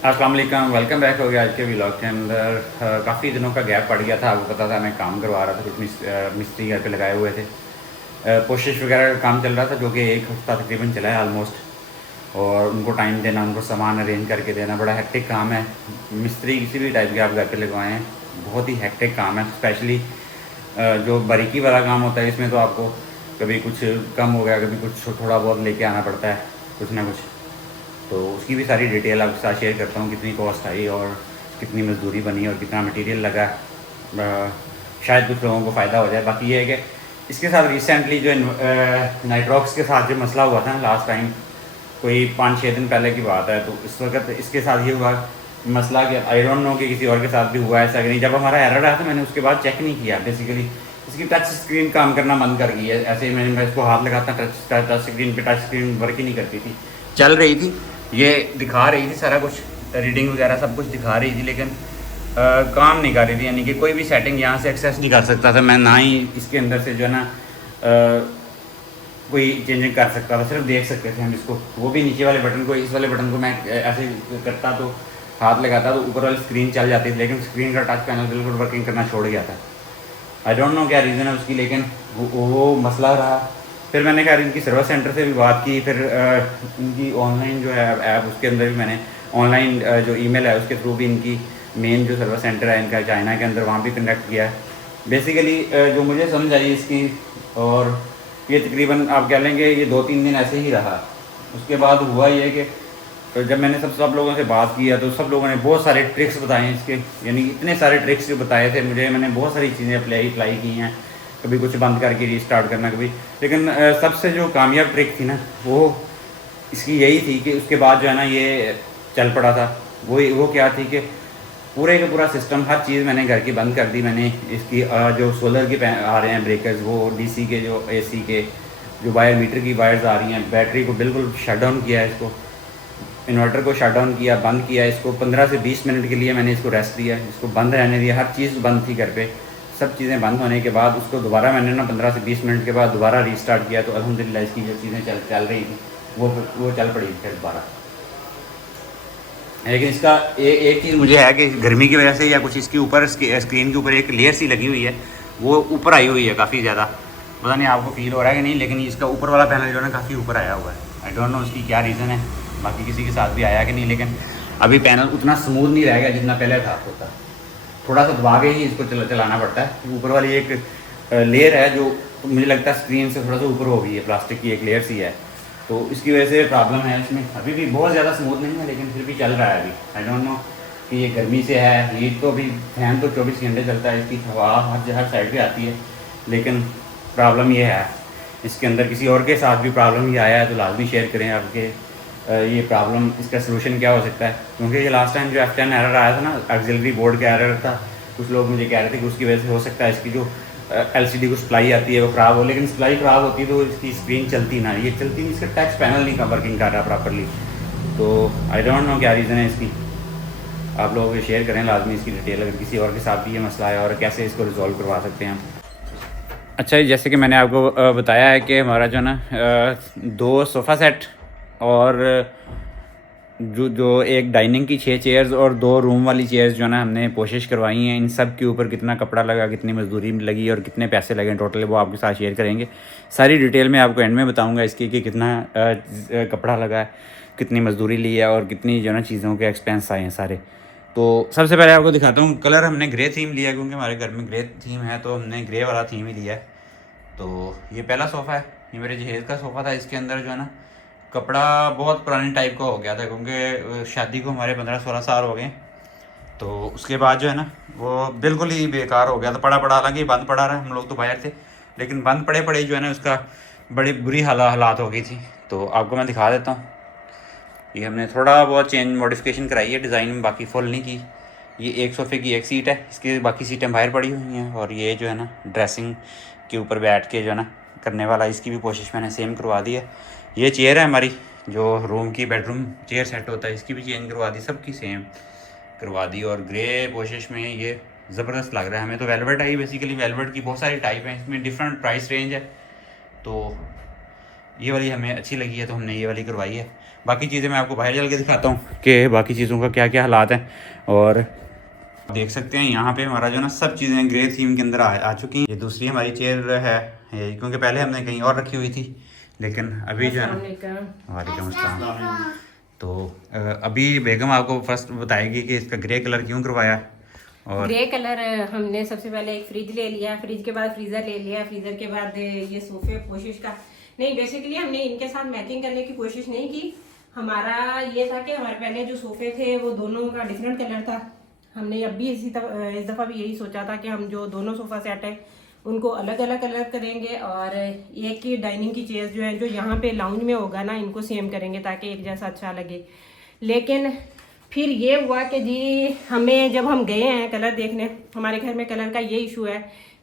अस्सलाम वालेकुम, welcome back हो गया आज के व्लॉग के अंदर। काफ़ी दिनों का गैप पड़ गया था, आपको पता था मैं काम करवा रहा था, कुछ मिस्त्री घर पे लगाए हुए थे। पोशिश वगैरह का काम चल रहा था जो कि एक हफ्ता तकरीबन चला है ऑलमोस्ट। और उनको टाइम देना, उनको सामान अरेंज करके देना बड़ा हेक्टिक काम है। मिस्त्री किसी भी टाइप के आप घर पे लगवाएं, बहुत ही हेक्टिक काम है। स्पेशली जो बारीकी वाला काम होता है इसमें तो आपको कभी कुछ कम हो गया, कभी कुछ थोड़ा बहुत लेके आना पड़ता है, कुछ ना कुछ। तो उसकी भी सारी डिटेल आपके साथ शेयर करता हूँ, कितनी कॉस्ट आई और कितनी मजदूरी बनी और कितना मटेरियल लगा। शायद कुछ लोगों को फ़ायदा हो जाए। बाकी ये है कि इसके साथ रिसेंटली जो नाइट्रॉक्स के साथ जो मसला हुआ था ना लास्ट टाइम, कोई 5-6 दिन पहले की बात है, तो इस वक्त इसके साथ ये हुआ मसला कि आई डोंट नो कि किसी और के साथ भी हुआ ऐसा कि नहीं। जब हमारा एरर आया था मैंने उसके बाद चेक नहीं किया। बेसिकली इसकी टच स्क्रीन काम करना बंद कर गई है। ऐसे ही मैं इसको हाथ लगाता टच स्क्रीन पे, टच स्क्रीन वर्क ही नहीं करती थी। चल रही थी, ये दिखा रही थी सारा कुछ, रीडिंग वगैरह सब कुछ दिखा रही थी, लेकिन काम नहीं कर रही थी। यानी कि कोई भी सेटिंग यहाँ से एक्सेस नहीं कर सकता था मैं, ना ही इसके अंदर से जो है ना कोई चेंजिंग कर सकता था। सिर्फ देख सकते थे हम इसको, वो भी नीचे वाले बटन को। इस वाले बटन को मैं ऐसे करता तो हाथ लगाता तो ऊपर वाली स्क्रीन चल जाती थी, लेकिन स्क्रीन का टच पैनल बिल्कुल वर्किंग करना छोड़ गया था। आई डोंट नो क्या रीज़न है उसकी, लेकिन वो मसला रहा। फिर मैंने खैर इनकी सर्विस सेंटर से भी बात की। फिर इनकी ऑनलाइन जो है ऐप, उसके अंदर भी मैंने ऑनलाइन जो ईमेल है उसके थ्रू भी इनकी मेन जो सर्विस सेंटर है इनका चाइना के अंदर, वहाँ भी कनेक्ट किया है। बेसिकली जो मुझे समझ आई इसकी, और ये तकरीबन आप कह लेंगे ये 2-3 दिन ऐसे ही रहा। उसके बाद हुआ ये कि तो जब मैंने सब लोगों से बात किया तो सब लोगों ने बहुत सारे ट्रिक्स बताए हैं इसके। यानी कि इतने सारे ट्रिक्स जो बताए थे मुझे, मैंने बहुत सारी चीज़ें अप्लाई की हैं। कभी कुछ बंद करके रीस्टार्ट करना, कभी। लेकिन सबसे जो कामयाब ट्रिक थी ना, वो इसकी यही थी कि उसके बाद जो है ना ये चल पड़ा था। वो क्या थी कि पूरे का पूरा सिस्टम, हर चीज़ मैंने घर की बंद कर दी। मैंने इसकी जो सोलर के आ रहे हैं ब्रेकर्स, वो डीसी के, जो एसी के जो वायर, मीटर की वायर्स आ रही हैं, बैटरी को बिल्कुल शट डाउन किया है इसको। इन्वर्टर को शट डाउन किया, बंद किया इसको। 15 से 20 मिनट के लिए मैंने इसको रेस्ट दिया, इसको बंद रहने दिया। हर चीज़ बंद थी घर पे, सब चीज़ें बंद होने के बाद उसको दोबारा मैंने ना 15 से 20 मिनट के बाद दोबारा रीस्टार्ट किया, तो अल्हम्दुलिल्लाह इसकी जो चीज़ें चल रही थी वो चल पड़ी फिर दोबारा। लेकिन इसका एक चीज़ मुझे है कि गर्मी की वजह से या कुछ इसके ऊपर, स्क्रीन के ऊपर एक लेयर सी लगी हुई है, वो ऊपर आई हुई है काफ़ी ज़्यादा। पता नहीं आपको फील हो रहा है कि नहीं, लेकिन इसका ऊपर वाला पैनल जो है ना काफ़ी ऊपर आया हुआ है। आई डोंट नो उसकी क्या रीज़न है, बाकी किसी के साथ भी आया कि नहीं, लेकिन अभी पैनल उतना स्मूथ नहीं रहेगा जितना पहले था होता। थोड़ा सा दबा के ही इसको चलाना पड़ता है। ऊपर वाली एक लेयर है जो मुझे लगता है स्क्रीन से थोड़ा सा ऊपर हो गई है, प्लास्टिक की एक लेयर सी है, तो इसकी वजह से प्रॉब्लम है इसमें। अभी भी बहुत ज़्यादा स्मूथ नहीं है, लेकिन फिर भी चल रहा है अभी। आई डोंट नो कि ये गर्मी से है, हीट तो अभी फैन तो 24 घंटे चलता है, इसकी हवा हर साइड पे आती है, लेकिन प्रॉब्लम ये है इसके अंदर। किसी और के साथ भी प्रॉब्लम ये आया है तो लाजमी शेयर करें आपके ये प्रॉब्लम, इसका सलूशन क्या हो सकता है। क्योंकि ये लास्ट टाइम जो F10 एरर आया था ना, ऑक्सिलरी बोर्ड का एरर था। कुछ लोग मुझे कह रहे थे कि उसकी वजह से हो सकता है इसकी जो LCD को सप्लाई आती है वो ख़राब हो, लेकिन सप्लाई ख़राब होती तो इसकी स्क्रीन चलती ना, ये चलती नहीं, इसका टच पैनल नहीं वर्किंग कर रहा प्रॉपरली। तो आई डोंट नो क्या रीज़न है इसकी। आप लोग ये शेयर करें लाजमी इसकी डिटेल, अगर किसी और के साथ भी ये मसला है और कैसे इसको रिजॉल्व करवा सकते हैं हम। अच्छा जी, जैसे कि मैंने आपको बताया है कि हमारा जो ना 2 सोफ़ा सेट और जो जो एक डाइनिंग की 6 चेयर्स और 2 रूम वाली चेयर्स जो ना हमने कोशिश करवाई हैं, इन सब के ऊपर कितना कपड़ा लगा, कितनी मजदूरी लगी और कितने पैसे लगे टोटल, वो आपके साथ शेयर करेंगे। सारी डिटेल मैं आपको एंड में बताऊंगा इसकी कि कितना कपड़ा लगा है, कितनी मजदूरी ली है और कितनी जो ना चीज़ों के एक्सपेंस आए हैं सारे। तो सबसे पहले आपको दिखाता हूँ। कलर हमने ग्रे थीम लिया क्योंकि हमारे घर में ग्रे थीम है, तो हमने ग्रे वाला थीम ही लिया है। तो ये पहला सोफ़ा है, ये मेरे जहेज़ का सोफ़ा था। इसके अंदर जो है ना कपड़ा बहुत पुराने टाइप का हो गया था, क्योंकि शादी को हमारे 15-16 साल हो गए। तो उसके बाद जो है ना वो बिल्कुल ही बेकार हो गया था, पड़ा पड़ा। हालांकि बंद पड़ा रहा, हम लोग तो बाहर थे, लेकिन बंद पड़े पड़े जो है ना उसका बड़ी बुरी हालात हो गई थी। तो आपको मैं दिखा देता हूँ। ये हमने थोड़ा बहुत चेंज मॉडिफिकेशन कराई है डिज़ाइन में, बाकी फुल नहीं की। ये एक सोफ़े की एक सीट है, इसकी बाकी सीटें बाहर पड़ी हुई हैं। और ये जो है ना ड्रेसिंग के ऊपर बैठ के जो है ना करने वाला, इसकी भी कोशिश मैंने सेम करवा दी है। ये चेयर है हमारी जो रूम की बेडरूम चेयर सेट होता है, इसकी भी चेंज करवा दी, सबकी सेम करवा दी। और ग्रे कोशिश में ये ज़बरदस्त लग रहा है हमें। तो वेलवेट आई, बेसिकली वेलवेट की बहुत सारी टाइप हैं, इसमें डिफरेंट प्राइस रेंज है। तो ये वाली हमें अच्छी लगी है तो हमने ये वाली करवाई है। बाकी चीज़ें मैं आपको बाहर चल के दिखाता हूँ कि बाकी चीज़ों का क्या क्या हालात हैं। और देख सकते हैं यहाँ पे हमारा जो ना सब चीज़ें ग्रे थीम के अंदर आ चुकी हैं। ये दूसरी हमारी चेयर है क्योंकि पहले हमने कहीं और रखी हुई थी, लेकिन अभी जो है वालेकुम अस्सलाम। तो अभी बेगम आपको फर्स्ट बताएगी कि इसका ग्रे कलर क्यों करवाया। और ग्रे कलर हमने सबसे पहले एक फ्रिज ले लिया, फ्रिज के बाद फ्रीजर ले लिया, फ्रीजर के बाद ये सोफे कोशिश का नहीं, बेसिकली हमने इनके साथ मैचिंग करने की कोशिश नहीं की। हमारा ये था कि हमारे पहले जो सोफे थे वो दोनों का डिफरेंट कलर था। हमने अब भी इस दफ़ा भी यही सोचा था कि हम जो दोनों सोफ़ा सेट है उनको अलग अलग कलर करेंगे और एक की डाइनिंग की चेयर्स जो है जो यहाँ पे लाउंज में होगा ना इनको सेम करेंगे ताकि एक जैसा अच्छा लगे। लेकिन फिर ये हुआ कि जी हमें जब हम गए हैं कलर देखने, हमारे घर में कलर का ये इशू है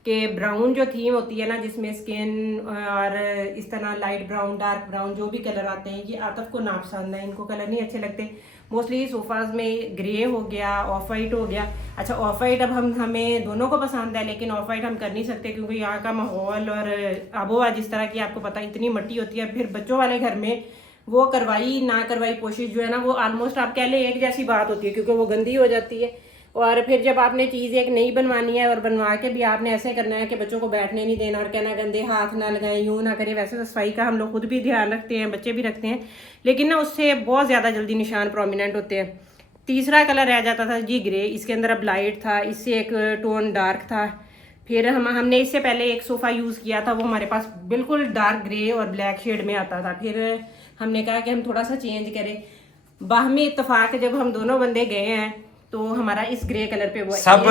कि ब्राउन जो थीम होती है ना जिसमें स्किन और इस तरह लाइट ब्राउन डार्क ब्राउन जो भी कलर आते हैं ये आतफ को ना पसंद है, इनको कलर नहीं अच्छे लगते। मोस्टली सोफाज में ग्रे हो गया, ऑफ वाइट हो गया। अच्छा ऑफ वाइट अब हमें दोनों को पसंद है लेकिन ऑफ वाइट हम कर नहीं सकते क्योंकि यहाँ का माहौल और आबोहवा जिस तरह की आपको पता इतनी मिट्टी होती है। फिर बच्चों वाले घर में वो करवाई ना करवाई कोशिश जो है ना वो ऑलमोस्ट आप कह लें एक जैसी बात होती है क्योंकि वो गंदी हो जाती है। और फिर जब आपने चीज़ एक नई बनवानी है और बनवा के भी आपने ऐसे करना है कि बच्चों को बैठने नहीं देना और कहना गंदे हाथ ना लगाएं, यूँ ना करें। वैसे तो सफाई का हम लोग खुद भी ध्यान रखते हैं, बच्चे भी रखते हैं, लेकिन ना उससे बहुत ज़्यादा जल्दी निशान प्रोमिनेंट होते हैं। तीसरा कलर रह जाता था जी ग्रे, इसके अंदर अब लाइट था, इससे एक टोन डार्क था। फिर हमने इससे पहले एक सोफ़ा यूज़ किया था वो हमारे पास बिल्कुल डार्क ग्रे और ब्लैक शेड में आता था। फिर हमने कहा कि हम थोड़ा सा चेंज करें। बाहमी इत्तेफाक जब हम दोनों बंदे गए हैं तो हमारा इस ग्रे कलर पे सब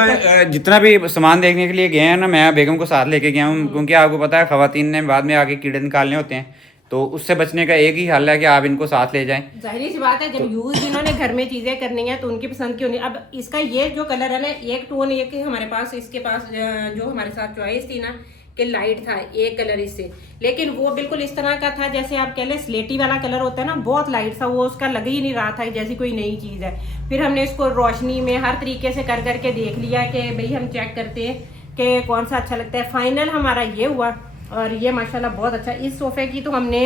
जितना भी सामान देखने के लिए गए हैं ना मैं बेगम को साथ लेके गया हूँ क्योंकि आपको पता है खवातीन ने बाद में आगे कीड़े निकालने होते हैं तो उससे बचने का एक ही हल है कि आप इनको साथ ले जाएं। जाहिर सी बात है जब यूज जिन्होंने घर में चीजें करनी है तो उनकी पसंद क्यों नहीं। अब इसका ये जो कलर है ना एक टोन एक हमारे पास इसके पास जो हमारे साथ चॉइस थी ना कि लाइट था एक कलर इससे, लेकिन वो बिल्कुल इस तरह का था जैसे आप कह लें स्लेटी वाला कलर होता है ना, बहुत लाइट था, वो उसका लग ही नहीं रहा था जैसी कोई नई चीज़ है। फिर हमने इसको रोशनी में हर तरीके से कर करके देख लिया कि भाई हम चेक करते हैं कि कौन सा अच्छा लगता है। फाइनल हमारा ये हुआ और ये माशाल्लाह बहुत अच्छा। इस सोफे की तो हमने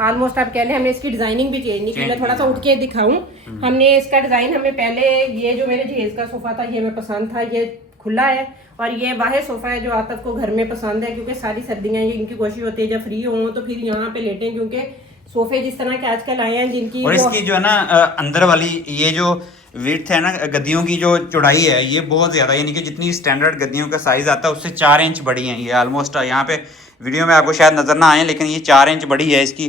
ऑलमोस्ट आप कह लें हमने इसकी डिजाइनिंग भी चेंज नहीं की। मैं थोड़ा सा उठ के दिखाऊं, हमने इसका डिजाइन हमें पहले ये जो मेरे जहेज का सोफा था ये मैं पसंद था, ये खुला है और ये वाहिद सोफा है जो आतफ को घर में पसंद है क्योंकि सारी सर्दियां ये इनकी कोशिश होती है जब फ्री हो तो फिर यहाँ पे लेटें क्योंकि सोफे जिस तरह के आजकल आए हैं जिनकी और इसकी जो है ना अंदर वाली ये जो विड्थ है ना गद्दियों की जो चौड़ाई है ये बहुत ज़्यादा, यानी कि जितनी स्टैंडर्ड गद्दियों का साइज़ आता है उससे 4 इंच बड़ी है ये ऑलमोस्ट। यहाँ पे वीडियो में आपको शायद नजर ना आए लेकिन ये 4 इंच बड़ी है इसकी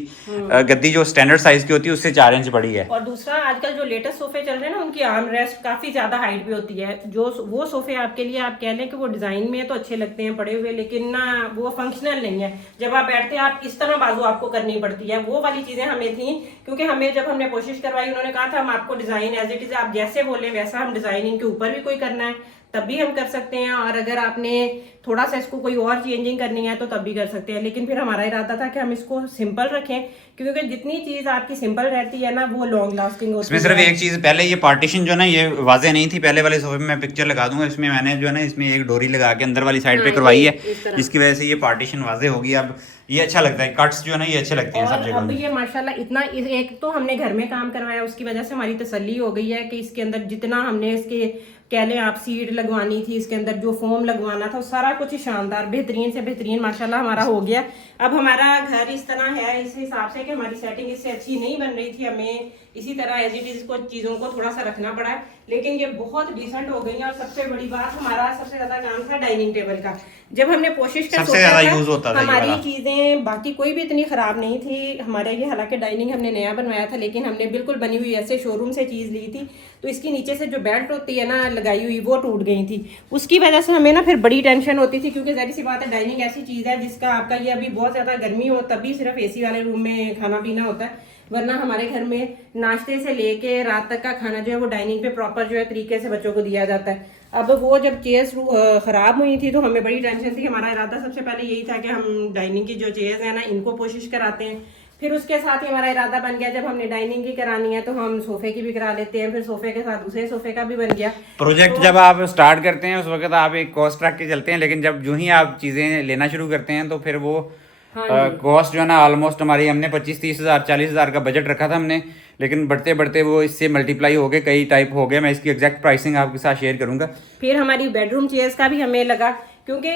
गद्दी जो स्टैंडर्ड साइज की होती है उससे 4 इंच बड़ी है। और दूसरा आजकल जो लेटेस्ट सोफे चल रहे हैं ना उनकी आर्म रेस्ट काफी ज्यादा हाइट पे होती है। जो वो सोफे आपके लिए आप कह लें कि वो डिजाइन में तो अच्छे लगते हैं पड़े हुए लेकिन ना वो फंक्शनल नहीं है। जब आप बैठते हैं आप इस तरह बाजू आपको करनी पड़ती है, वो वाली चीजें हमें थी क्योंकि हमें जब हमने कोशिश करवाई उन्होंने कहा था हम आपको डिजाइन एज इट इज आप जैसे बोले वैसा हम डिजाइन इनके ऊपर भी कोई करना है तब भी हम कर सकते हैं और अगर आपने थोड़ा सा इसको कोई और चेंजिंग करनी है तो तब भी कर सकते हैं। लेकिन फिर हमारा इरादा था कि हम इसको सिंपल रखें क्योंकि जितनी चीज आपकी सिंपल रहती है ना वो लॉन्ग लास्टिंग होती है। इसमें सिर्फ एक चीज़, पहले ये पार्टीशन जो ना ये वाजे नहीं थी, पहले वाले सोफे में मैं पिक्चर लगा दूंगा, इसमें मैंने जो है ना इसमें एक डोरी लगा के अंदर वाली साइड पे करवाई है, जिसकी वजह से ये पार्टीशन वाजे होगी। अब ये अच्छा लगता है, कट्स जो है ना ये अच्छे लगते हैं सब जगह। अब ये माशाल्लाह इतना एक तो हमने घर में काम करवाया उसकी वजह से हमारी तसल्ली हो गई है कि इसके अंदर जितना हमने इसके कह लें आप सीट लगवानी थी इसके अंदर जो फोम लगवाना था सारा कुछ शानदार बेहतरीन से बेहतरीन माशाल्लाह हमारा हो गया। अब हमारा घर इस तरह है इस हिसाब से कि हमारी सेटिंग इससे अच्छी नहीं बन रही थी, हमें इसी तरह एज इट इज को चीज़ों को थोड़ा सा रखना पड़ा है लेकिन ये बहुत डिसेंट हो गई है। और सबसे बड़ी बात हमारा सबसे ज्यादा काम था डाइनिंग टेबल का। जब हमने कोशिश कर सबसे ज्यादा यूज होता था हमारी चीजें बाकी कोई भी इतनी खराब नहीं थी हमारे ये, हालांकि डाइनिंग हमने नया बनवाया था लेकिन हमने बिल्कुल बनी हुई ऐसे शोरूम से चीज ली थी तो इसकी नीचे से जो बेल्ट होती है ना लगाई हुई वो टूट गई थी, उसकी वजह से हमें ना फिर बड़ी टेंशन होती थी क्योंकि जाहिर सी बात है डाइनिंग ऐसी चीज है जिसका आपका ये अभी बहुत ज्यादा गर्मी हो तभी सिर्फ एसी वाले रूम में खाना पीना होता है, वरना हमारे घर में नाश्ते से लेके रात तक का खाना जो है वो डाइनिंग पे प्रॉपर जो है तरीके से बच्चों को दिया जाता है। अब वो जब चेयर्स खराब हुई थी तो हमें बड़ी टेंशन थी। हमारा इरादा सबसे पहले यही था कि हम डाइनिंग की जो चेयर्स है ना इनको कोशिश कराते हैं, फिर उसके साथ ही हमारा इरादा बन गया जब हमने डाइनिंग की करानी है तो हम सोफे की भी करा लेते हैं, फिर सोफे के साथ दूसरे सोफे का भी बन गया प्रोजेक्ट। जब आप स्टार्ट करते हैं उस वक्त आप एक कॉस्ट रख के चलते हैं लेकिन जब जो ही आप चीज़ें लेना शुरू करते हैं तो फिर वो हाँ जी। कॉस्ट जो है ना ऑलमोस्ट हमारी, हमने 25-30 हज़ार 40 हज़ार का बजट रखा था हमने, लेकिन बढ़ते बढ़ते वो इससे मल्टीप्लाई हो गए, कई टाइप हो गए। मैं इसकी एग्जैक्ट प्राइसिंग आपके साथ शेयर करूंगा। फिर हमारी बेडरूम चेयर्स का भी हमें लगा, क्योंकि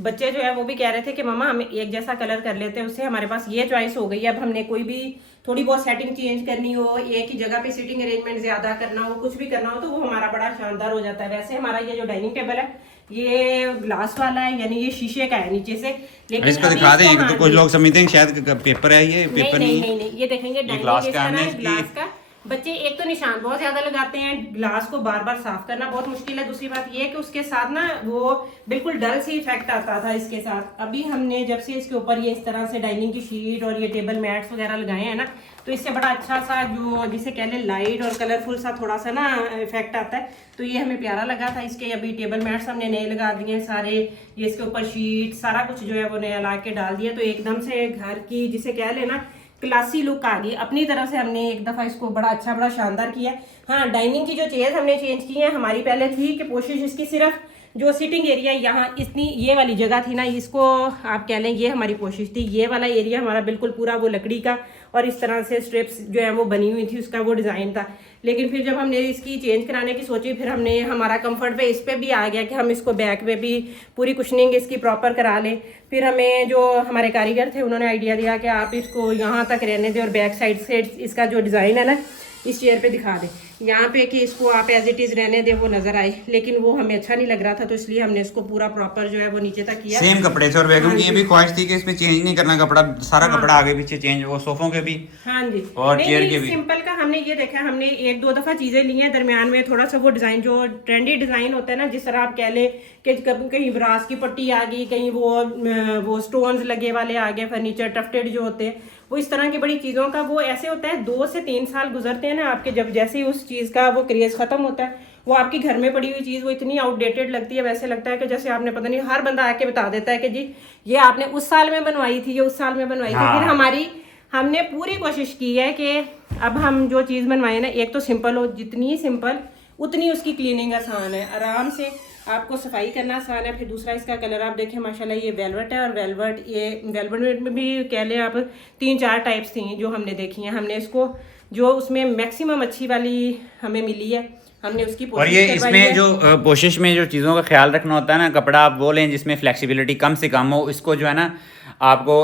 बच्चे जो है वो भी कह रहे थे कि मम्मा हम एक जैसा कलर कर लेते हैं, उससे हमारे पास ये चॉइस हो गई है। अब हमने कोई भी थोड़ी बहुत सेटिंग चेंज करनी हो, एक ही जगह पे सिटिंग अरेंजमेंट ज्यादा करना हो, कुछ भी करना हो, तो वो हमारा बड़ा शानदार हो जाता है। वैसे हमारा ये जो डाइनिंग टेबल है ये ग्लास वाला है, यानी ये शीशे का है नीचे से, लेकिन इसको अभी दिखा दें, इसको, तो कुछ लोग समझते हैं शायद पेपर है, ये नहीं पेपर नहीं नहीं नहीं, ये देखेंगे ग्लास का हमने ग्लास का। बच्चे एक तो निशान बहुत ज्यादा लगाते हैं, ग्लास को बार बार साफ करना बहुत मुश्किल है। दूसरी बात ये है कि उसके साथ ना वो बिल्कुल डल सी इफेक्ट आता था इसके साथ। अभी हमने जब से इसके ऊपर ये इस तरह से डाइनिंग की शीट और ये टेबल मैट्स वगैरह लगाए हैं ना, तो इससे बड़ा अच्छा सा जो जिसे कह ले लाइट और कलरफुल सा थोड़ा सा ना इफेक्ट आता है, तो ये हमें प्यारा लगा था। इसके अभी टेबल मैट्स हमने नए लगा दिए सारे, ये इसके ऊपर शीट सारा कुछ जो है वो नया ला के डाल दिया, तो एकदम से घर की जिसे कह लेना क्लासी लुक आ गई। अपनी तरफ से हमने एक दफा इसको बड़ा अच्छा बड़ा शानदार किया। हाँ, डाइनिंग की जो चेयर हमने चेंज की है, हमारी पहले थी कि कोशिश इसकी सिर्फ जो सिटिंग एरिया यहाँ इतनी ये वाली जगह थी ना, इसको आप कह लें ये हमारी कोशिश थी, ये वाला एरिया हमारा बिल्कुल पूरा वो लकड़ी का और इस तरह से स्ट्रिप्स जो है वो बनी हुई थी, उसका वो डिज़ाइन था। लेकिन फिर जब हमने इसकी चेंज कराने की सोची, फिर हमने हमारा कंफर्ट पे इस पे भी आ गया कि हम इसको बैक पे भी पूरी कुशनिंग इसकी प्रॉपर करा लें। फिर हमें जो हमारे कारीगर थे उन्होंने आइडिया दिया कि आप इसको यहाँ तक रहने दें और बैक साइड से इसका जो डिज़ाइन है ना इस चेयर पे दिखा दें, यहाँ पे कि इसको आप एज इट इज रहने दें, वो नजर आए। लेकिन वो हमें अच्छा नहीं लग रहा था, तो इसलिए हमने इसको पूरा प्रॉपर जो है वो नीचे तक किया। सेम कपड़े से, और बेगम की ये भी ख्वाहिश थी कि इसमें चेंज नहीं करना कपड़ा, सारा कपड़ा आगे पीछे चेंज, वो सोफों के भी हाँ जी और चेयर के भी। सिंपल का हमने ये देखा, हमने एक दो दफा चीजें ली हैं, दरमियान में थोड़ा सा वो डिजाइन जो ट्रेंडी डिजाइन होता है ना, जिस तरह आप कह ले कि कहीं ब्रास की पट्टी आ गई, कहीं वो स्टोन्स लगे वाले आ गए, फर्नीचर टफ्टेड जो होते हैं, वो इस तरह की बड़ी चीज़ों का वो ऐसे होता है। 2 से 3 साल गुजरते हैं ना आपके, जब जैसे ही उस चीज़ का वो क्रेज खत्म होता है, वो आपकी घर में पड़ी हुई चीज़ वो इतनी आउटडेटेड लगती है, वैसे लगता है कि जैसे आपने पता नहीं, हर बंदा आके बता देता है कि जी ये आपने उस साल में बनवाई थी, ये उस साल में बनवाई थी। फिर हमने पूरी कोशिश की है कि अब हम जो चीज़ बनवाए ना, एक तो सिंपल हो, जितनी सिंपल उतनी उसकी क्लीनिंग आसान है, आराम से आपको सफाई करना आसान है। फिर दूसरा इसका कलर आप देखें माशाल्लाह, ये वेलवेट है, और वेलवेट में भी कह लें आप 3-4 टाइप्स थी जो हमने देखी हैं। हमने इसको जो उसमें मैक्सिमम अच्छी वाली हमें मिली है, हमने उसकी और ये इसमें जो कोशिश में जो चीज़ों का ख्याल रखना होता है ना, कपड़ा आप वो लें जिसमें फ्लेक्सिबिलिटी कम से कम हो। इसको जो है ना आपको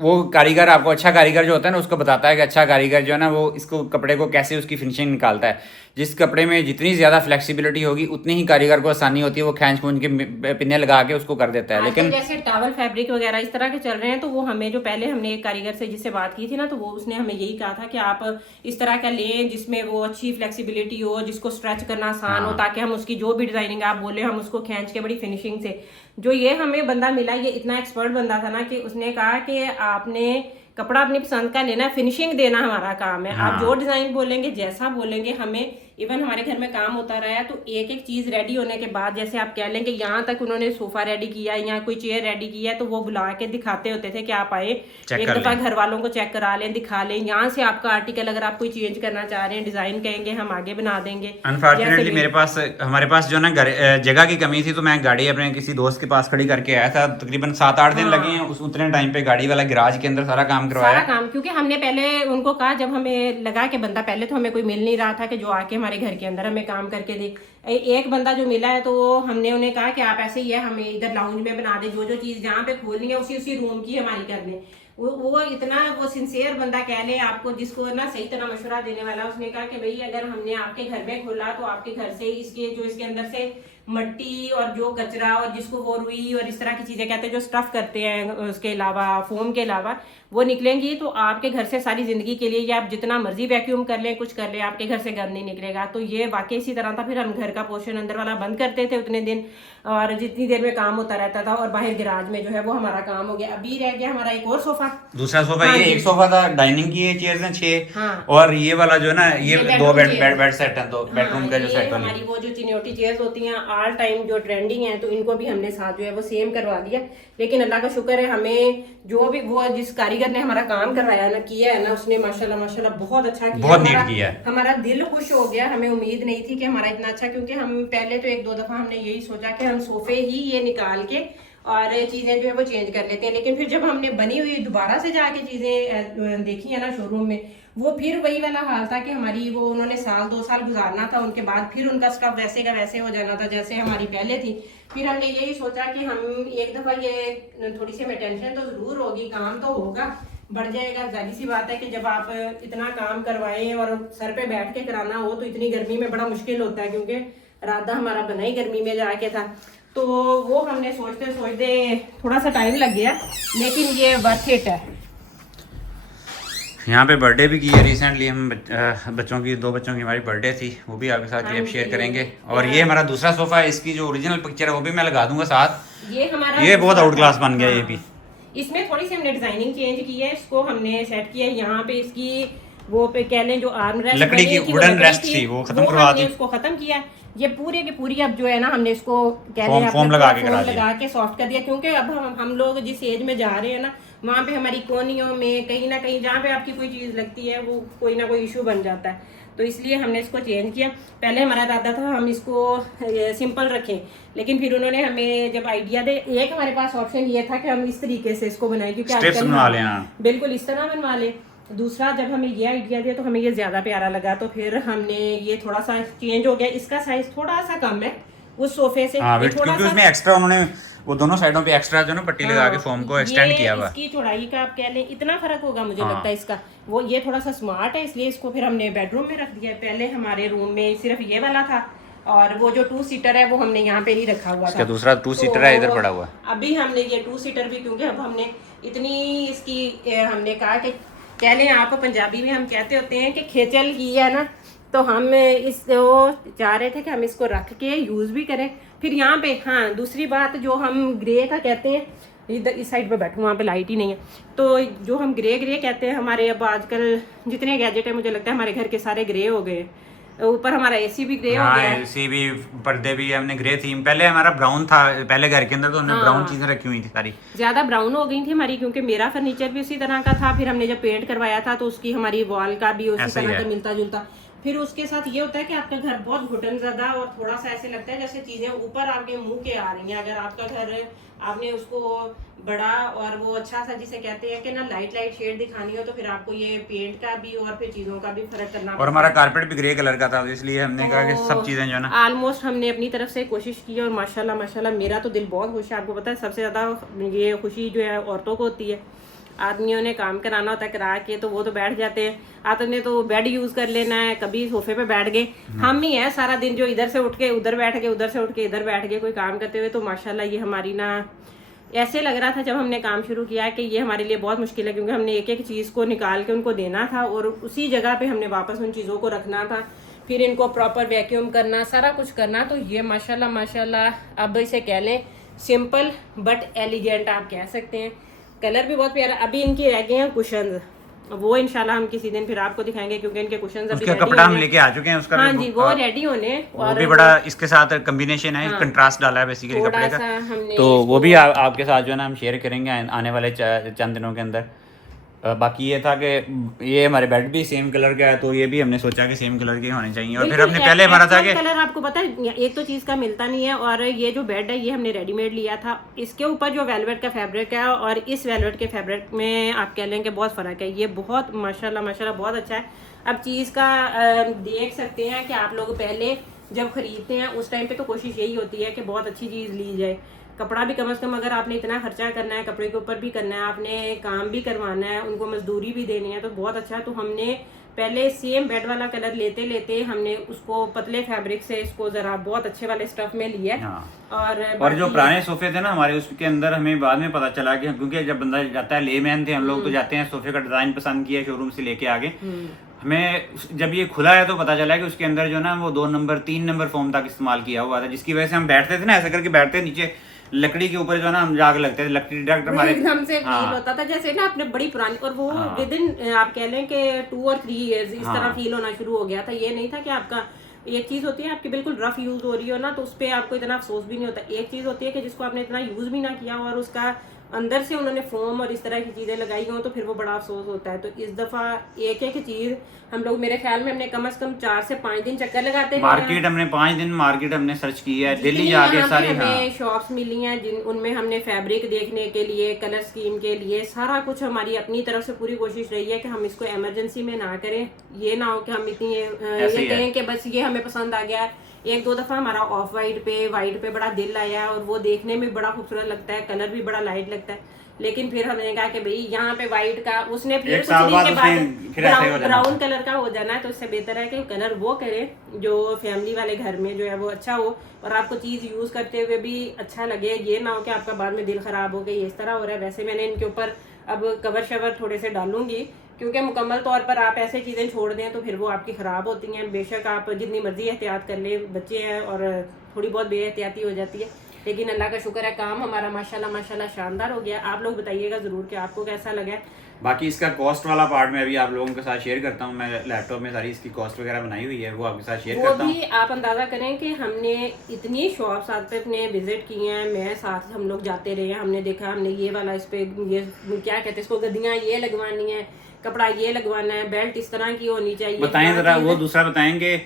वो कारीगर, आपको अच्छा कारीगर जो होता है ना उसको बताता है कि अच्छा कारीगर जो है ना वो इसको कपड़े को कैसे उसकी फिनिशिंग निकालता है। जिस कपड़े में जितनी ज़्यादा फ्लेक्सिबिलिटी होगी उतनी ही कारीगर को आसानी होती है, वो खींच खूंच के पिन्ने लगा के उसको कर देता है। लेकिन जैसे टॉवल फैब्रिक वगैरह इस तरह के चल रहे हैं, तो वो हमें जो पहले हमने एक कारीगर से जिससे बात की थी ना, तो वो उसने हमें यही कहा था कि आप इस तरह का लें जिसमें वो अच्छी फ्लेक्सिबिलिटी हो, जिसको स्ट्रेच करना आसान हो, ताकि हम उसकी जो भी डिजाइनिंग आप बोले हम उसको खींच के बड़ी फिनिशिंग से। जो ये हमें बंदा मिला, ये इतना एक्सपर्ट बंदा था ना कि उसने कहा कि आपने कपड़ा अपनी पसंद का लेना, फिनिशिंग देना हमारा काम है। आप जो डिजाइन बोलेंगे, जैसा बोलेंगे, हमें इवन हमारे घर में काम होता रहा है, तो एक एक चीज रेडी होने के बाद, जैसे आप कह लें कि यहाँ तक उन्होंने सोफा रेडी किया या कोई चेयर रेडी किया है, तो वो बुला के दिखाते होते थे कि आप आए एक दफा घर वालों को चेक करा लें, दिखा लें, यहाँ से आपका आर्टिकल अगर आप कोई चेंज करना चाह रहे हैं, डिजाइन कहेंगे हम आगे बना देंगे। अनफॉर्चुनेटली हमारे पास जो ना जगह की कमी थी, तो मैं गाड़ी अपने किसी दोस्त के पास खड़ी करके आया था। तकरीबन 7-8 दिन लगे हैं, उस उतने टाइम पे गाड़ी वाला गैराज के अंदर सारा काम करवाया, सारा काम। क्योंकि हमने पहले उनको कहा, जब हमें लगा कि बंदा, पहले तो हमें कोई मिल नहीं रहा था कि जो आके हमारे घर के अंदर हमें काम करके दे। एक बंदा जो मिला है, तो हमने उन्हें कहा कि आप ऐसे ही है, हमें इधर लाउंज में बना दे, जो चीज जहाँ पे खोलनी है उसी रूम की हमारी कर दें। वो इतना वो सिंसियर बंदा कह ले आपको, जिसको ना सही तरह मशवरा देने वाला। उसने कहा कि भाई अगर हमने आपके घर में खोला, तो आपके घर से इसके अंदर से मट्टी और जो कचरा और जिसको वो रुई और इस तरह की चीजें कहते हैं जो स्टफ करते हैं, उसके अलावा फोम के अलावा वो निकलेंगी, तो आपके घर से सारी जिंदगी के लिए, या आप जितना मर्जी वैक्यूम कर लें, कुछ कर लें, आपके घर से गंद नहीं निकलेगा। तो ये वाकई इसी तरह था। फिर हम घर का पोर्शन अंदर वाला बंद करते थे उतने दिन, और जितनी देर में काम होता रहता था, और बाहर गैराज में जो है वो हमारा काम हो गया। अभी रह गया हमारा एक और सोफा, दूसरा सोफा। ये एक सोफा था, डाइनिंग की चेयर्स हैं 6, और ये वाला जो है ना ये 2 बेड सेट है, तो बेडरूम का जो सेट है। हमारी वो जो चिन्योटी चेयर्स होती हैं ऑल टाइम जो ट्रेंडिंग है, तो इनको भी हमने साथ जो है वो सेम करवा दिया। लेकिन अल्लाह का शुक्र है, हमें जो भी वो जिस कारीगर ने हमारा काम करवाया ना, किया है ना, उसने माशाल्लाह बहुत अच्छा किया, बहुत नीट किया है। हमारा दिल खुश हो गया। हमें उम्मीद नहीं थी कि हमारा इतना अच्छा, क्योंकि हम पहले तो 1-2 दफा हमने यही सोचा कि हम सोफे ही ये निकाल के और चीज़ें जो है वो चेंज कर लेते हैं। लेकिन फिर जब हमने बनी हुई दोबारा से जाके चीज़ें देखी है ना शोरूम में, वो फिर वही वाला हाल था कि हमारी वो उन्होंने साल 2 साल गुजारना था, उनके बाद फिर उनका स्टॉक वैसे का वैसे हो जाना था जैसे हमारी पहले थी। फिर हमने यही सोचा कि हम एक दफ़ा ये थोड़ी सी हमें टेंशन तो ज़रूर होगी, काम तो होगा, बढ़ जाएगा। जाहिर सी बात है कि जब आप इतना काम करवाएं और सर पे बैठ के कराना हो तो इतनी गर्मी में बड़ा मुश्किल होता है, क्योंकि राधा हमारा बना ही गर्मी में जाके था। तो वो हमने सोचते सोचते थोड़ा सा टाइम लग गया, लेकिन ये वर्थ इट है। यहाँ पे बर्थडे भी की है रिसेंटली हम बच्चों की, 2 बच्चों की हमारी बर्थडे थी, वो भी आपके साथ क्लिप शेयर करेंगे। और ये हमारा दूसरा सोफा है, इसकी जो ओरिजिनल पिक्चर है वो भी मैं लगा दूंगा साथ। ये हमारा ये बहुत आउट क्लास बन गया। ये भी इसमें थोड़ी सी हमने डिजाइनिंग चेंज की है, इसको हमने सेट किया है यहाँ पे। इसकी वो पे कह लें जो आर्म रेस्ट लकड़ी की वुडन रेस्ट थी वो खत्म करवा दी, उसको खत्म किया। ये पूरे की पूरी अब जो है ना हमने इसको फोम लगा के सॉफ्ट कर दिया, क्योंकि अब हम लोग जिस एज में जा रहे हैं ना, वहाँ पे हमारी कोनियों में कहीं ना कहीं जहाँ पे आपकी कोई चीज़ लगती है वो कोई ना कोई इशू बन जाता है। तो इसलिए हमने इसको चेंज किया। पहले हमारा इरादा था हम इसको सिंपल रखें, लेकिन फिर उन्होंने हमें जब आइडिया दे, एक हमारे पास ऑप्शन ये था कि हम इस तरीके से इसको बनाएं, क्योंकि आजकल बिल्कुल इस तरह बनवा लें। दूसरा जब हमें ये आइडिया दिया तो हमें ये ज़्यादा प्यारा लगा, तो फिर हमने ये थोड़ा सा चेंज हो गया। इसका साइज थोड़ा सा कम है उस सोफे से, क्योंकि उसमें एक्स्ट्रा उन्होंने वो दोनों साइडों पे एक्स्ट्रा जो ना पट्टी लगा के फोम को एक्सटेंड किया हुआ। इसकी चौड़ाई का आप कह लें इतना फर्क होगा मुझे लगता है इसका। वो ये थोड़ा सा स्मार्ट है, इसलिए इसको फिर हमने बेडरूम में रख दिया है। पहले हमारे रूम में सिर्फ ये वाला था, और वो जो 2 सीटर है वो हमने यहाँ पे नहीं रखा हुआ था। दूसरा 2 सीटर है इधर पड़ा हुआ। अभी हमने ये 2 सीटर भी, क्योंकि अब हमने इतनी इसकी हमने कहा कि कह लें आप पंजाबी में हम कहते होते हैं कि खेचल की है ना, तो हम इस वो चाह रहे थे कि हम इसको रख के यूज़ भी करें। फिर यहाँ पे हाँ दूसरी बात जो हम ग्रे का कहते हैं, इधर इस साइड पे बैठूँ, वहाँ पे लाइट ही नहीं है, तो जो हम ग्रे कहते हैं, हमारे अब आजकल जितने गैजेट है मुझे लगता है हमारे घर के सारे ग्रे हो गए। ऊपर हमारा एसी भी ग्रे हो गया है, एसी भी, पर्दे भी हमने ग्रे थीम। पहले हमारा ब्राउन था पहले घर के अंदर, तो हमने ब्राउन चीजें रखी हुई थी सारी, ज्यादा ब्राउन हो गई थी हमारी, क्योंकि मेरा फर्नीचर भी उसी तरह का था। फिर हमने जब पेंट करवाया था तो उसकी हमारी वॉल का भी उसी तरह का मिलता जुलता। फिर उसके साथ ये होता है कि आपका घर बहुत घुटन ज़्यादा और थोड़ा सा ऐसे लगता है जैसे चीज़ें ऊपर आपके मुंह के आ रही हैं। अगर आपका घर आपने उसको बड़ा और वो अच्छा सा जिसे कहते हैं कि ना लाइट शेड दिखानी हो, तो फिर आपको ये पेंट का भी और फिर चीज़ों का भी फर्क करना। और हमारा कारपेट भी ग्रे कलर का था, तो इसलिए हमने कहा कि सब चीज़ें जो है ना ऑलमोस्ट हमने अपनी तरफ से कोशिश की, और माशाल्लाह मेरा तो दिल बहुत खुश है। आपको पता है सबसे ज़्यादा ये खुशी जो है औरतों को होती है। आदमियों ने काम कराना होता है, करा के तो वो तो बैठ जाते हैं, आपने तो बेड यूज कर लेना है, कभी सोफे पे बैठ गए। हम ही है सारा दिन जो इधर से उठ के उधर बैठ गए, उधर से उठ के इधर बैठ गए कोई काम करते हुए। तो माशाल्लाह ये हमारी ना ऐसे लग रहा था जब हमने काम शुरू किया कि ये हमारे लिए बहुत मुश्किल है, क्योंकि हमने एक एक चीज़ को निकाल के उनको देना था और उसी जगह पे हमने वापस उन चीज़ों को रखना था, फिर इनको प्रॉपर वैक्यूम करना, सारा कुछ करना। तो ये माशाल्लाह अब इसे कह लें सिंपल बट एलिगेंट आप कह सकते हैं। कलर भी बहुत प्यारा। अभी इनकी रह गए हैं कुशन, वो इंशाल्लाह हम किसी दिन फिर आपको दिखाएंगे, क्योंकि इनके कुशन अभी कपड़ा हम लेके आ चुके हैं उसका। हाँ जी, वो रेडी होने, और भी बड़ा इसके साथ कॉम्बिनेशन है, कंट्रास्ट डाला है बेसिकली कपड़े का, तो वो भी आपके साथ जो है ना हम शेयर करेंगे आने वाले चंद दिनों के अंदर। बाकी ये था कि ये हमारे बेड भी सेम कलर का है, तो ये भी हमने सोचा कि सेम कलर के होने चाहिए। और फिर हमने पहले हमारा था कि कलर आपको पता है एक तो चीज़ का मिलता नहीं है, और ये जो बेड है ये हमने रेडीमेड लिया था। इसके ऊपर जो वेलवेट का फैब्रिक है और इस वेलवेट के फैब्रिक में आप कह लें कि बहुत फ़र्क है। ये बहुत माशाल्लाह बहुत अच्छा है। अब चीज़ का देख सकते हैं कि आप लोग पहले जब खरीदते हैं उस टाइम पे तो कोशिश यही होती है कि बहुत अच्छी चीज़ ली जाए। कपड़ा भी कम से कम अगर आपने इतना खर्चा करना है, कपड़े के ऊपर भी करना है, आपने काम भी करवाना है, उनको मजदूरी भी देनी है, तो बहुत अच्छा है। तो हमने पहले सेम बेड वाला कलर लेते हमने उसको पतले फैब्रिक से इसको जरा बहुत अच्छे वाले स्टफ में लिया। और जो पुराने सोफे थे ना हमारे, उसके अंदर हमें बाद में पता चला कि क्योंकि जब बंदा जाता है, लेमैन थे हम लोग, तो जाते हैं सोफे का डिजाइन पसंद किया शोरूम से लेके आगे, हमें जब ये खुला है तो पता चला कि उसके अंदर जो ना वो 2 नंबर 3 नंबर फोम तक इस्तेमाल किया हुआ था, जिसकी वजह से हम बैठते थे ना ऐसा करके बैठते, नीचे लकड़ी के ऊपर जो है ना हम जाग लगते थे, लकड़ी डायरेक्ट हमारे एकदम से फील होता था जैसे ना अपने बड़ी पुरानी, और वो विद इन आप कह लें कि 2 और 3 इयर्स इस तरह फील होना शुरू हो गया था। ये नहीं था कि आपका एक चीज होती है आपकी बिल्कुल रफ यूज हो रही हो ना, तो उस पर आपको इतना अफसोस भी नहीं होता। एक चीज होती है कि जिसको आपने इतना यूज भी ना किया और उसका अंदर से उन्होंने फोम और इस तरह की चीज़ें लगाई हों तो फिर वो बड़ा अफसोस होता है। तो इस दफ़ा एक एक चीज़ हम लोग मेरे ख्याल में हमने कम से कम 4 से 5 दिन चक्कर लगाते हैं। मार्केट हमने 5 दिन मार्केट हमने सर्च की है, दिल्ली जितनी जाके यहाँ पे सारी। हमें हाँ शॉप्स मिली हैं जिन उनमें हमने फैब्रिक देखने के लिए, कलर स्कीम के लिए सारा कुछ हमारी अपनी तरफ से पूरी कोशिश रही है कि हम इसको इमरजेंसी में ना करें। ये ना हो कि हम इतनी ये कहें कि बस ये हमें पसंद आ गया। एक दो दफा हमारा ऑफ वाइट पे बड़ा दिल आया और वो देखने में बड़ा खूबसूरत लगता है, कलर भी बड़ा लाइट लगता है। लेकिन फिर हमने कहा कि भाई यहाँ पे वाइट का उसने फिर कुछ दिन के बाद ब्राउन कलर का हो जाना है, तो इससे बेहतर है कि कलर वो करे जो फैमिली वाले घर में जो है वो अच्छा हो और आपको चीज यूज करते हुए भी अच्छा लगे। ये ना हो कि आपका बाद में दिल खराब हो गई, इस तरह हो रहा है। वैसे मैंने इनके ऊपर अब कवर शवर थोड़े से डालूंगी क्योंकि मुकम्मल तौर पर आप ऐसे चीजें छोड़ दें तो फिर वो आपकी खराब होती हैं। बेशक आप जितनी मर्जी एहतियात कर ले, बच्चे हैं और थोड़ी बहुत बेएहतियाती हो जाती है, लेकिन अल्लाह का शुक्र है काम हमारा माशाल्लाह शानदार हो गया। आप लोग बताइएगा जरूर कि आपको कैसा लगा। बाकी इसका कॉस्ट वाला पार्ट मैं अभी आप लोगों के साथ शेयर करता हूँ। मैं लैपटॉप में सारी इसकी कॉस्ट वगैरह बनाई हुई है, वो आपके साथ शेयर करता हूँ। वो भी आप अंदाजा करें कि हमने इतनी शॉप साथ पे अपने विजिट किए हैं, मैं साथ हम लोग जाते रहे हैं, हमने देखा हमने ये वाला इस पे ये क्या कहते हैं इसको, गद्दियाँ ये लगवानी है, कपड़ा ये लगवाना है, बेल्ट इस तरह की होनी चाहिए। बताएं जरा वो दूसरा बताएंगे।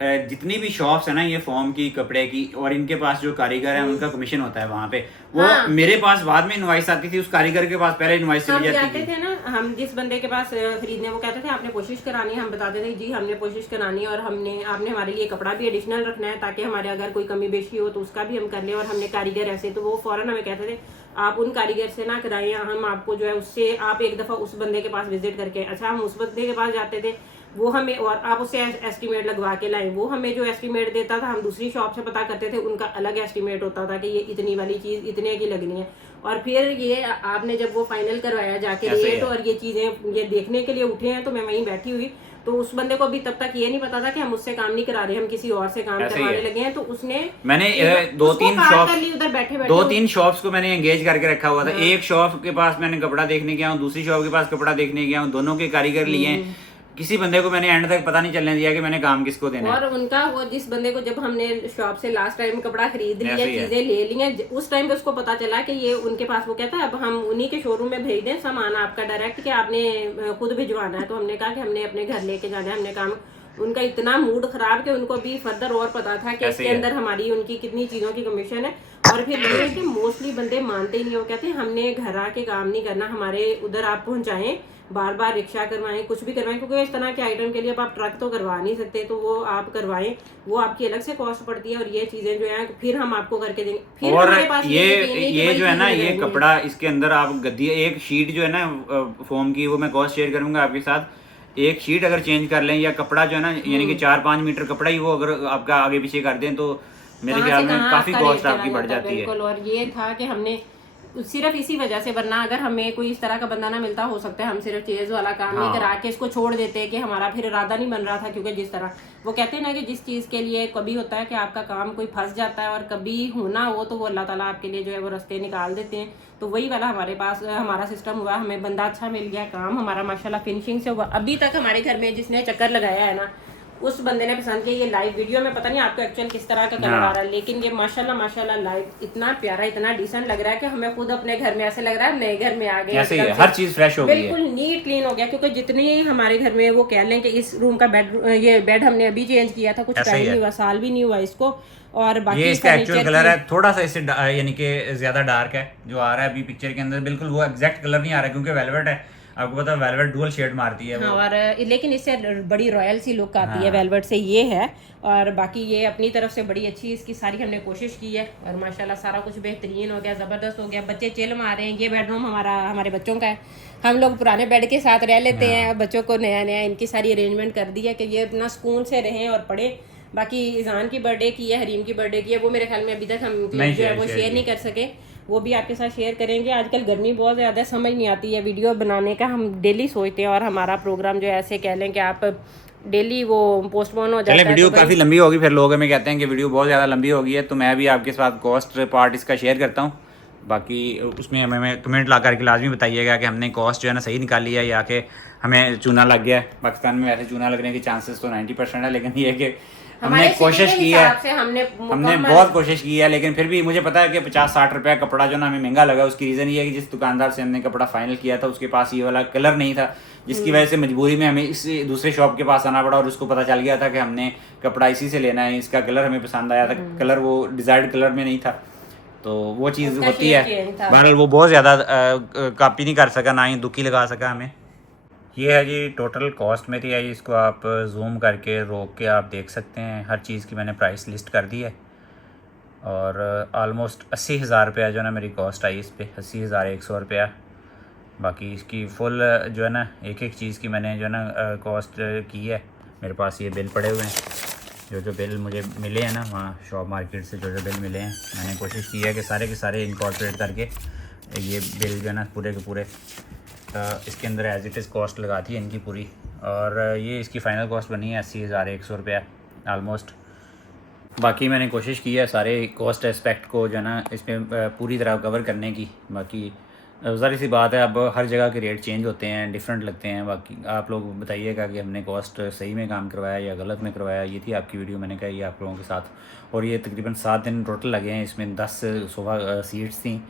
जितनी भी शॉप्स है ना ये फॉर्म की, कपड़े की, और इनके पास जो कारीगर है उनका कमीशन होता है वहाँ पे। वो मेरे पास बाद में इनवाइस आती थी, उस कारीगर के पास पहले इनवाइस चली जाती थी ना। हम जिस बंदे के पास खरीदने वो कहते थे आपने कोशिश करानी है, हम बताते थे जी हमने कोशिश करानी है और आपने हमारे लिए कपड़ा भी एडिशनल रखना है ताकि हमारे अगर कोई कमी बेशी हो तो उसका भी हम कर लें। और हमने कारीगर ऐसे तो वो फौरन हमें कहते थे आप उन कारीगर से ना कराएं, हम आपको जो है उससे आप एक दफा उस बंदे के पास विजिट करके, अच्छा हम उस बंदे के पास जाते थे, वो हमें और आप उससे एस्टीमेट लगवा के लाएं। वो हमें जो एस्टीमेट देता था हम दूसरी शॉप से पता करते थे, उनका अलग एस्टीमेट होता था कि ये इतनी वाली चीज इतने की लगनी है। और फिर ये आपने जब वो फाइनल करवाया जाके रेट और ये चीजें ये देखने के लिए उठे हैं तो मैं वहीं बैठी हुई, तो उस बंदे को अभी तब तक ये नहीं पता था कि हम उससे काम नहीं करा रहे, हम किसी और से काम करवाने लगे हैं। तो उसने मैंने दो तीन शॉप्स को मैंने एंगेज करके रखा हुआ था। एक शॉप के पास मैंने कपड़ा देखने गया हूँ, दूसरी शॉप के पास कपड़ा देखने गया हूँ, दोनों के कारीगर लिए हैं। किसी बंदे को मैंने एंड तक पता नहीं चलने दिया कि मैंने काम किसको देना है। और उनका वो जिस बंदे को जब हमने शॉप से लास्ट टाइम कपड़ा खरीद लिया, चीजें ले ली हैं, उस टाइम पे उसको पता चला कि ये उनके पास, वो कहता है अब हम उन्हीं के शोरूम में भेज दें सामान आपका डायरेक्ट कि आपने खुद भिजवाना है। तो हमने कहा कि हमने अपने घर लेके जाना है, हमने काम। उनका इतना मूड खराब कि उनको भी फर्दर और पता था कि इसके अंदर हमारी उनकी कितनी चीजों की कमीशन है। और फिर कि मोस्टली बंदे मानते ही नहीं, वो कहते हैं हमने घर आके काम नहीं करना, हमारे उधर आप पहुंचाएं, बार बार रिक्शा करवाएं, कुछ भी करवाएं, क्योंकि इस तरह के आइटम के लिए अब आप ट्रक तो करवा नहीं सकते, तो वो आप करवाएं, वो आपकी अलग से कॉस्ट पड़ती है। और ये चीजें जो है फिर हम आपको करके देंगे। फिर और हमारे पास ये जो है ना ये कपड़ा, इसके अंदर आप गद्दी एक शीट जो है ना फोम की, वो मैं कॉस्ट शेयर करूंगा आपके साथ। एक शीट अगर चेंज कर लें या कपड़ा जो है ना, यानी कि 4-5 मीटर कपड़ा ही वो अगर आपका आगे पीछे कर दें तो मेरे ख्याल में काफी कॉस्ट आपकी बढ़ जाती है। और ये था कि हमने सिर्फ इसी वजह से, वरना अगर हमें कोई इस तरह का बंदा ना मिलता, हो सकता है हम सिर्फ चेज वाला काम नहीं करा के इसको छोड़ देते कि हमारा फिर इरादा नहीं बन रहा था। क्योंकि जिस तरह वो कहते हैं ना कि जिस चीज के लिए कभी होता है कि आपका काम कोई फंस जाता है और कभी होना हो तो वो अल्लाह ताला आपके लिए जो है वो रास्ते निकाल देते हैं। तो वही वाला हमारे पास हमारा सिस्टम हुआ, हमें बंदा अच्छा मिल गया, काम हमारा माशाल्लाह फिनिशिंग से हुआ। अभी तक हमारे घर में जिसने चक्कर लगाया है ना, उस बंदे ने पसंद किया। ये लाइव वीडियो में पता नहीं आपको एक्चुअल किस तरह का कलर आ रहा है, लेकिन ये माशाल्लाह लाइव इतना प्यारा, इतना डिसेंट लग रहा है कि हमें खुद अपने घर में ऐसे लग रहा है नए घर में आ गए। हर चीज फ्रेश हो गई है, बिल्कुल नीट क्लीन हो गया। क्योंकि जितनी हमारे घर में वो कह लें कि इस रूम का बेड हमने अभी चेंज किया था, कुछ टाइम नहीं हुआ, साल भी नहीं हुआ इसको। और बाकी ये इसका एक्चुअल कलर है, थोड़ा सा इससे यानी कि ज्यादा डार्क है जो आ रहा है अभी पिक्चर के अंदर। बिल्कुल वो एग्जैक्ट कलर नहीं आ रहा है क्योंकि वेलवेट है, आपको पता है वेलवेट डुअल शेड मारती है वो। और लेकिन इससे बड़ी रॉयल सी लुक आती है वेलवेट से, ये है। और बाकी ये अपनी तरफ से बड़ी अच्छी इसकी सारी हमने कोशिश की है और माशाल्लाह सारा कुछ बेहतरीन हो गया, ज़बरदस्त हो गया। बच्चे चिल मार रहे हैं। ये बेडरूम हमारे बच्चों का है, हम लोग पुराने बेड के साथ रह लेते हैं, बच्चों को नया नया इनकी सारी अरेंजमेंट कर दी है कि ये अपना सुकून से रहें और पढ़ें। बाकी ईजान की बर्थडे की है, हरीम की बर्थडे की है, वो मेरे ख्याल में अभी तक हम जो है वो शेयर नहीं कर सके, वो भी आपके साथ शेयर करेंगे। आजकल गर्मी बहुत ज़्यादा है, समझ नहीं आती है वीडियो बनाने का। हम डेली सोचते हैं और हमारा प्रोग्राम जो है ऐसे कह लें कि आप डेली वो पोस्टपोन हो जाता है। वीडियो काफ़ी लंबी होगी, फिर लोग हमें कहते हैं कि वीडियो बहुत ज़्यादा लंबी हो गई है, तो मैं भी आपके साथ कॉस्ट पार्ट इसका शेयर करता हूँ। बाकी उसमें हमें कमेंट ला करके लाजमी बताइएगा कि हमने कॉस्ट जो है ना सही निकाली है या कि हमें चूना लग गया है। पाकिस्तान में वैसे चूना लगने के चांसेस तो 90% है, लेकिन ये कि हमने कोशिश की है, हमने बहुत कोशिश की है, लेकिन फिर भी मुझे पता है कि 50-60 रुपये कपड़ा जो ना हमें महंगा लगा। उसकी रीज़न ये है कि जिस दुकानदार से हमने कपड़ा फाइनल किया था उसके पास ये वाला कलर नहीं था, जिसकी वजह से मजबूरी में हमें इस दूसरे शॉप के पास आना पड़ा और उसको पता चल गया था कि हमने कपड़ा इसी से लेना है। इसका कलर हमें पसंद आया था, कलर वो डिज़ायर्ड कलर में नहीं था, तो वो चीज़ होती है। बहरहाल वो बहुत ज़्यादा कॉपी नहीं कर सका, ना ही दुखी लगा सका हमें। ये है जी टोटल कॉस्ट मेरी है। इसको आप जूम करके रोक के आप देख सकते हैं, हर चीज़ की मैंने प्राइस लिस्ट कर दी है और ऑलमोस्ट 80,000 रुपया जो है ना मेरी कॉस्ट आई इस पे, 80,100 रुपया। बाकी इसकी फुल जो है ना एक एक चीज़ की मैंने जो है ना कॉस्ट की है। मेरे पास ये बिल पड़े हुए हैं, जो बिल मुझे मिले हैं ना वहाँ शॉप मार्केट से, जो बिल मिले हैं मैंने कोशिश की है कि सारे के सारे इनकॉर्पोरेट करके ये बिल जो है ना पूरे के पूरे इसके अंदर एज इट इज़ कॉस्ट लगाती है इनकी पूरी। और ये इसकी फ़ाइनल कॉस्ट बनी है 80,100 रुपया ऑलमोस्ट। बाकी मैंने कोशिश की है सारे कॉस्ट एस्पेक्ट को जो है ना इसमें पूरी तरह कवर करने की। बाकी ज़ाहिर सी बात है, अब हर जगह के रेट चेंज होते हैं, डिफरेंट लगते हैं। बाकी आप लोग बताइएगा कि हमने कॉस्ट सही में काम करवाया या गलत में करवाया। ये थी आपकी वीडियो, मैंने कहा ये आप लोगों के साथ। और ये तकरीबन 7 दिन टोटल लगे हैं इसमें। 10 सोफ़ा सीट्स थी,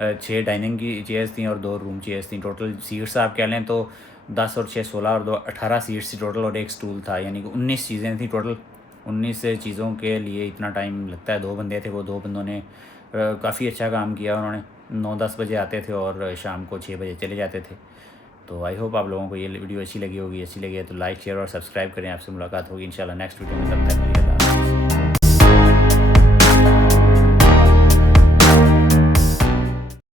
6 डाइनिंग की चेयर्स थी और 2 रूम चेयर्स थी। टोटल सीट्स आप कह लें तो 10 और 6 16 और 2 18 सीट्स थी टोटल, और एक स्टूल था, यानी कि 19 चीज़ें थी टोटल। 19 चीज़ों के लिए इतना टाइम लगता है। 2 बंदे थे, वो 2 बंदों ने काफ़ी अच्छा काम किया। उन्होंने 9-10 बजे आते थे और शाम को 6 बजे चले जाते थे। तो आई होप आप लोगों को ये वीडियो अच्छी लगी होगी। अच्छी लगी है तो लाइक शेयर और सब्सक्राइब करें। आपसे मुलाकात होगी इंशाल्लाह नेक्स्ट वीडियो में। तब तक के लिए।